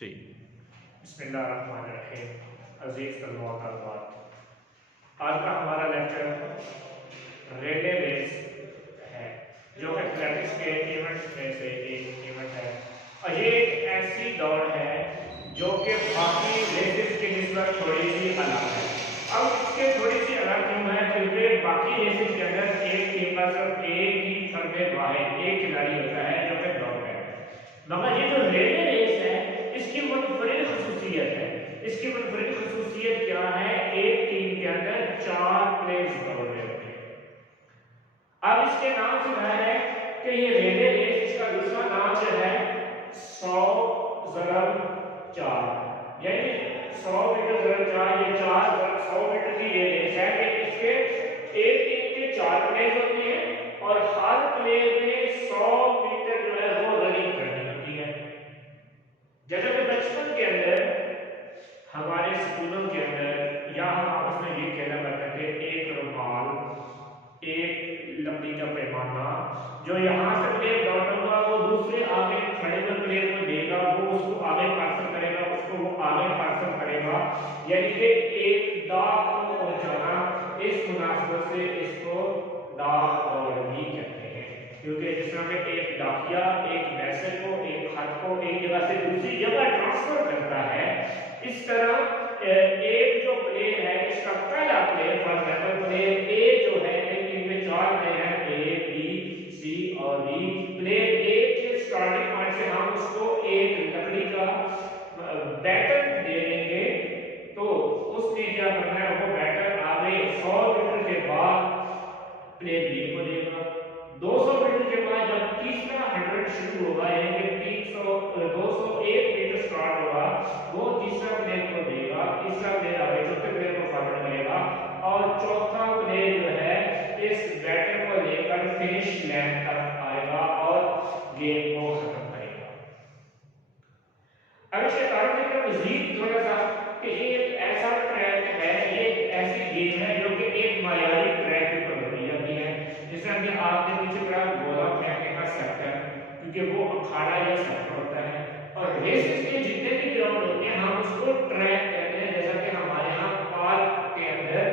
जी। बिस्मिल्लाहिर्रहमानिर्रहीम। अजीज तलबा व तलबात, आज का हमारा लेक्चर रिले रेस है, जो कि एथलेटिक्स के इवेंट्स में से एक इवेंट है और ये एक ऐसी दौड़ है जो कि बाकी रेसेस की निस्बत थोड़ी सी अलग है। अब इसके थोड़ी सी अलग क्यों है? क्योंकि बाकी रेसेस के अंदर एक टीम का सिर्फ एक ही फर्द वाहिद एक खिलाड़ी होता है जो कि दौड़ता है, मगर ये जो रिले रेस है इसकी मुनफरिद खसूसियत है। इसकी मुनफरिद खसूसियत क्या है? एक टीम के अंदर 4 प्लेयर्स दौड़ रहे होते हैं। अब इसके नाम से क्या है कि ये रिले रेस, इसका दूसरा नाम जो है 100 ज़रब 4, यानी 100 मीटर ज़रब 4, ये 4 ज़रब 100 मीटर की ये रेस है कि इसके एक टीम के 4 प्लेयर्स होते हैं और हर प्लेयर ने 100 मीटर जो है वो रनिंग करनी होती है। जैसे कि बचपन के अंदर हमारे स्कूलों के अंदर या हम आपस में ये कहना करते थे, एक रुमाल, एक लकड़ी का पैमाना, जो यहाँ से प्लेयर दौड़ेगा वो दूसरे आगे खड़े हुए प्लेयर को देगा, वो उसको आगे पार्सल करेगा, उसको वो आगे पार्सल करेगा, यानी कि एक दाग को पहुंचाना। इस मुनासिबत से इसको दाग दौड़ भी कहते हैं, क्योंकि जिस तरह में एक डाकिया एक मैसेज को, एक खत को एक जगह से दूसरी जगह ट्रांसफर करता है, इस तरह एक जो प्लेयर है, इसका पहला प्लेयर, फॉर एग्जांपल प्लेयर ए जो है, एक टीम में 4 प्लेयर हैं, ए बी सी और डी। प्लेयर ए के स्टार्टिंग पॉइंट से हम उसको एक लकड़ी का बैटर दे देंगे, तो उसने क्या करना है, वो बैटर आगे 100 मीटर के बाद प्लेयर बी को देगा। 200 मीटर के बाद जब तीसरा 100 शुरू होगा, यानी कि 201 मीटर स्टार्ट होगा, वो तीसरा प्लेयर को देगा, तीसरा प्लेयर आगे चौथे प्लेयर को फॉरवर्ड करेगा और चौथा प्लेयर जो है इस बैटर को लेकर फिनिश लाइन तक आएगा और गेम को खत्म करेगा। अब इसके कारण देखिए मजीद थोड़ा सा कि ये एक ऐसा ट्रैक है, ये एक ऐसी गेम है जो कि एक मायारी ट्रैक पर होती जाती है, जैसे कि आपके पीछे बड़ा गोला फेंकने का सेक्टर, क्योंकि वो अखाड़ा या सेक्टर होता है, और रेसेस के जितने भी ग्राउंड होते हैं हम उसको ट्रैक कहते हैं। जैसा कि हमारे यहाँ पार्क के अंदर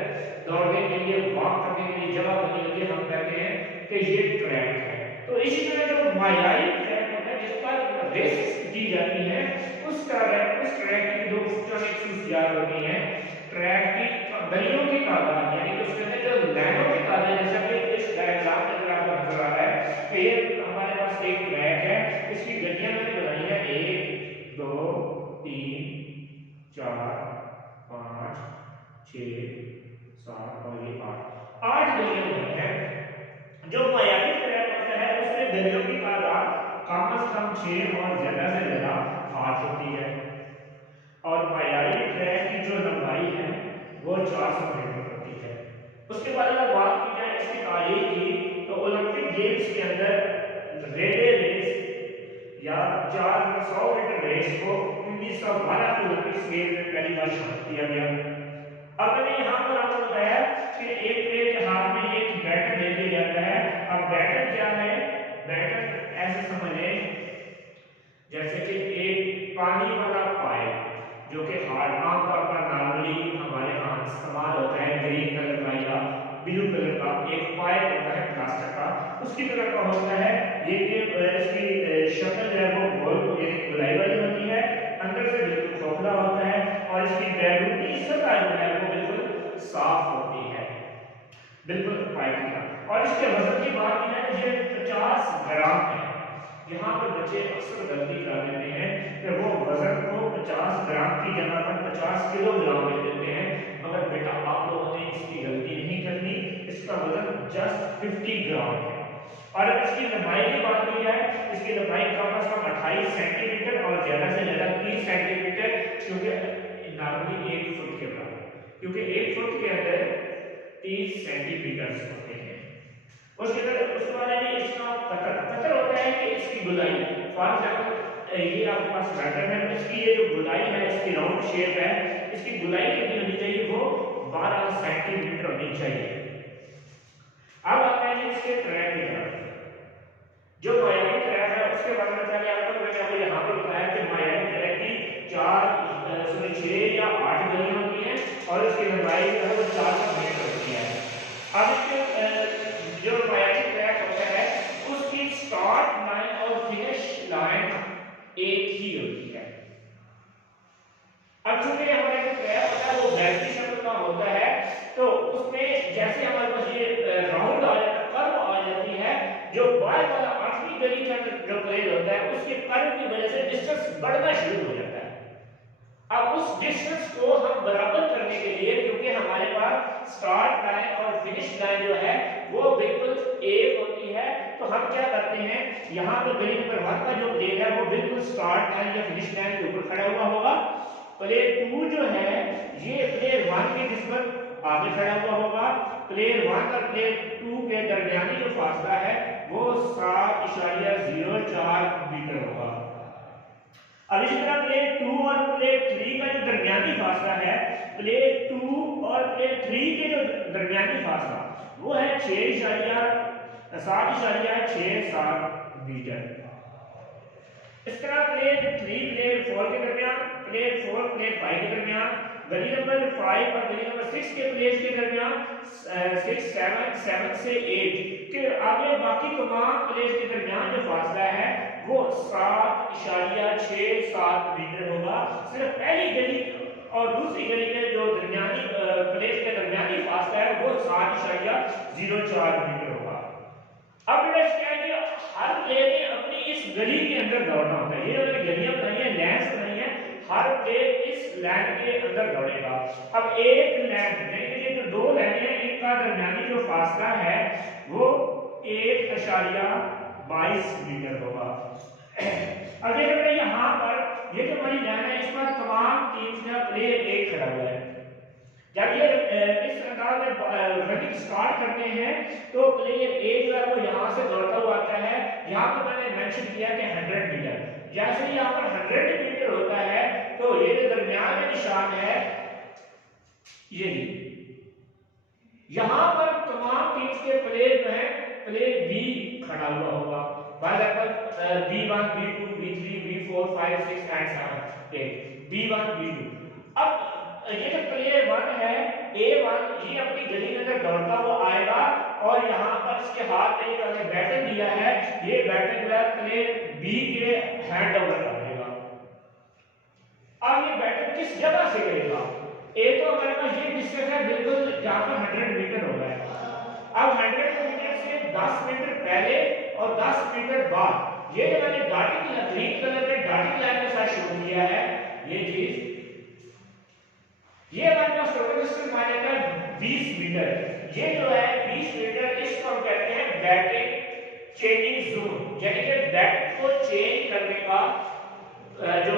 दौड़ने के लिए, वॉक करने के लिए जगह बनी होती है, हम कहते हैं कि ये ट्रैक है। तो इसी तरह जो मायारी ट्रैक होता है जिस पर रेसेस की जाती है, उस ट्रैक की दो खसूसियात होती हैं। ट्रैक की गलियों की तादाद, यानी कि उसके अंदर जो लाइनों की तादाद, जैसा कि इस डायग्राम में अगर आपको नजर आ रहा है कि ये हमारे पास एक ट्रैक है, इसकी गलियां मैंने बनाई है 1 2 3 4 5 6 7 और ये 8 गलियां बनाई है। जो मायावी ट्रैक होता है उसमें गलियों की तादाद कम से कम 6 और ज्यादा से ज्यादा 8 होती है, और मायावी ट्रैक की जो लंबाई है वो 400 मीटर होती है। उसके बाद अगर बात की जाए इसकी तारीख की, तो ओलंपिक गेम्स के अंदर रिले रेस या 400 मीटर रेस को 1912 के ओलंपिक गेम्स में पहली बार शामिल किया गया। अब मैंने यहाँ पर आपको बताया कि एक प्लेयर के हाथ में एक बैटर दे दिया जाता है। अब बैटर क्या है? बैटर ऐसे समझें जैसे कि एक पानी वाला पाइप, जो कि आम तौर पर नॉर्मली हमारे यहाँ इस्तेमाल होता है, ग्रीन कलर का या ब्लू कलर का एक पाइप होता है प्लास्टिक का, उसकी तरह का होता है ये कि इसकी शक्ल जो है वो गोल गोलाई वाली होती है, अंदर से बिल्कुल खोखला होता है और इसकी बैरूनी सतह जो है वो बिल्कुल साफ होती है, बिल्कुल पाइप की तरह। और इसके वजन की बात की जाए तो ये 50 ग्राम है। यहाँ पर बच्चे अक्सर गलती कर देते हैं कि वो वजन को 50 ग्राम की जगह पर 50 किलोग्राम ले देते हैं, मगर बेटा आप लोगों ने इसकी गलती नहीं करनी, इसका वजन जस्ट 50 ग्राम है। और इसकी लंबाई की बात की जाए, इसकी लंबाई कम से कम 28 सेंटीमीटर और ज्यादा से ज्यादा 30 सेंटीमीटर, क्योंकि नॉर्मली 1 फुट के बराबर, क्योंकि 1 फुट के अंदर 30 सेंटीमीटर होते हैं। उसके बाद है इसका कतर होता है कि इसकी गुलाई, फॉर एग्जांपल ये आपके पास बैटर है, इसकी ये जो गुलाई है, इसकी राउंड शेप है, इसकी गुलाई कितनी होनी चाहिए? वो 12 सेंटीमीटर होनी चाहिए। अब आते हैं इसके ट्रैक की तरफ। जो मायावी ट्रैक है उसके बारे में पहले आपको मैंने अभी यहाँ पर बताया कि मायावी ट्रैक की 6 या 8 गलियां होती हैं और इसकी लंबाई जो है वो 400 मीटर होती है। अब इसके जो मायारी ट्रैक होता है उसकी स्टार्ट लाइन और फिनिश लाइन एक ही होती है। अब चूंकि हमारा जो ट्रैक होता है वो वैक्टी शक्ल का होता है तो उसमें जैसे हमारे पास ये राउंड आ जाता है, कर्व आ जाती है, जो बाहर वाला 8वीं गली का जो प्लेन होता है उसके कर्व की वजह से डिस्टेंस बढ़ना शुरू हो जाता है। अब उस डिस्टेंस को हम बराबर करने के लिए, क्योंकि हमारे पास स्टार्ट लाइन और फिनिश लाइन जो है वो बिल्कुल एक होती है, तो हम क्या करते हैं, यहाँ पर गली नंबर 1 का जो प्लेन है वो बिल्कुल स्टार्ट लाइन या फिनिश लाइन के ऊपर खड़ा हुआ होगा। प्लेन 2 जो है ये प्लेन 1 के निस्बत आगे खड़ा हुआ होगा। प्लेन 1 और प्लेन 2 के दरमियानी जो फासला है वो 7.04 मीटर होगा। अब इसी तरह प्लेन 2 और प्लेन 3 का जो दरमियानी फासला है, प्लेन 2 और प्लेन 3 के जो दरमियानी फासला वो है 7.67 मीटर। इस तरह प्लेन 3 प्लेन 4 के दरमियान, प्लेन 4 प्लेन 5 के दरमियान, गली नंबर 5 और गली नंबर 6 के प्लेन के दरमियान 6, 7 से 8 के आगे बाकी तमाम प्लेन के दरमियान जो फासला है वो 7.67 मीटर होगा। सिर्फ पहली गली और दूसरी गली के जो दरमियानी प्लेन के दरमियानी फासला है वो 7.04 मीटर होगा। अब क्या है कि हर प्लेन ने अपनी इस गली के अंदर दौड़ना होता है। ये वाली गलियां बनाई है, लाइंस बनाई है, हर प्लेन इस लाइन के अंदर दौड़ेगा। अब एक लाइन यानी कि ये जो दो लाइनें हैं इनका दरमियानी जो फासला है वो 1.22 मीटर होगा। अब देखिए यहाँ पर ये जो हमारी लाइन है इस पर तमाम टीम्स का प्लेयर एक खड़ा हुआ है। जब ये इस अंदाज में रनिंग स्टार्ट करते हैं तो प्लेयर ए जो है वो यहाँ से दौड़ता हुआ आता है। यहाँ पर मैंने मेंशन किया कि 100 मीटर, जैसे ही यहाँ पर 100 मीटर होता है तो ये जो दरमियान में निशान है ये यहाँ पर तमाम टीम्स के प्लेयर जो है प्लेयर बी खड़ा हुआ होगा। For example B1 B2 B3 B4 5 6 and 7 B1 B2। अब ये जो प्लेयर 1 है A1 ये अपनी गली के अंदर दौड़ता हुआ आएगा और यहाँ पर इसके हाथ में जो बैटन दिया है ये बैटन जो है प्लेयर B के हैंड ओवर कर देगा। अब ये बैटन किस जगह से करेगा? एक तो हमारे पास ये डिस्टेंस है बिल्कुल जहाँ पर 100 मीटर हो रहा है। अब 100 मीटर से 10 मीटर पहले और 10 मीटर बाद ये जो मैंने डॉटेड ग्रीन कलर में डॉटेड लाइन के साथ शुरू किया है ये चीज, ये हमारे पास टोटल डिस्टेंस मान लेते हैं 20 मीटर। ये जो है 20 मीटर इसको हम कहते हैं बैटिंग चेंजिंग जोन, यानी कि बैट को चेंज करने का जो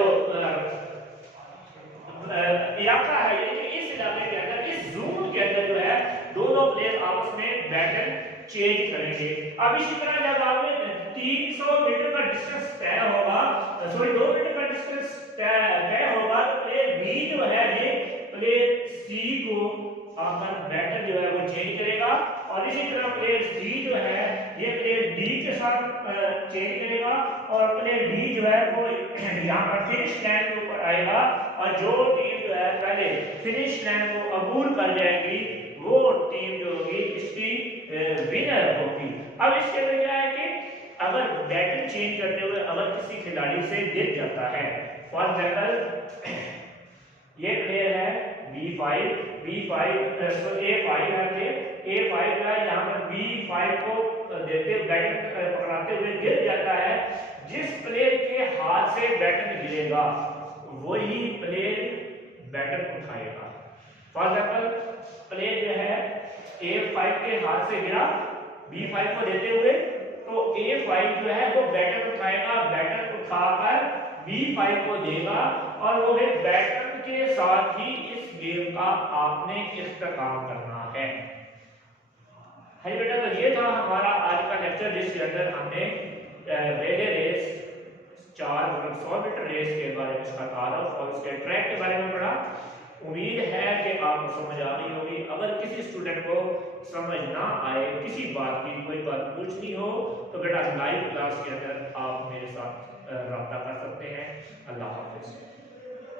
इलाका है, यानी कि इस इलाके के अंदर इस जोन के अंदर जो है दोनों प्लेयर आपस में बैटल चेंज करेंगे। अब इसी तरह जब आपने 300 मीटर का डिस्टेंस तय होगा, सॉरी 2 मीटर का डिस्टेंस तय होगा तो प्लेयर बी जो है ये प्लेयर सी को आकर बैटर जो है वो चेंज करेगा और इसी तरह प्लेयर सी जो है ये प्लेयर डी के साथ चेंज करेगा और प्लेयर डी जो है वो यहाँ पर फिनिश लाइन के ऊपर आएगा और जो टीम जो है पहले फिनिश लाइन को अबूल कर जाएगी वो टीम जो होगी इसकी विनर होगी। अब इसके अंदर क्या है कि अगर बैटिंग चेंज करते हुए अगर किसी खिलाड़ी से गिर जाता है, फॉर एग्जाम्पल ये प्लेयर है B5 तो A5 है, A5 का यहाँ पर B5 को देते बैटिंग पकड़ाते हुए गिर जाता है। जिस प्लेयर के हाथ से बैटिंग गिरेगा वही प्लेयर बैटर उठाएगा। फॉर एग्जाम्पल प्लेयर जो है A5 के हाथ से गिरा B5 को देते हुए तो A5 जो है वो बैटर उठाएगा, बैटर उठाकर B5 को देगा और वो बैटर के साथ ही इस गेम का आपने इख्तिताम करना है। हाय बेटा, तो ये था हमारा आज का लेक्चर जिसके अंदर हमने रिले रेस 100 मीटर रेस के बारे में इसका तारुफ और उसके ट्रैक के बारे में पढ़ा। उम्मीद है कि आपको समझ आ रही होगी। अगर किसी स्टूडेंट को समझ ना आए, किसी बात की कोई बात पूछनी हो तो बेटा लाइव क्लास के अंदर आप मेरे साथ रब्ता कर सकते हैं। अल्लाह हाफिज।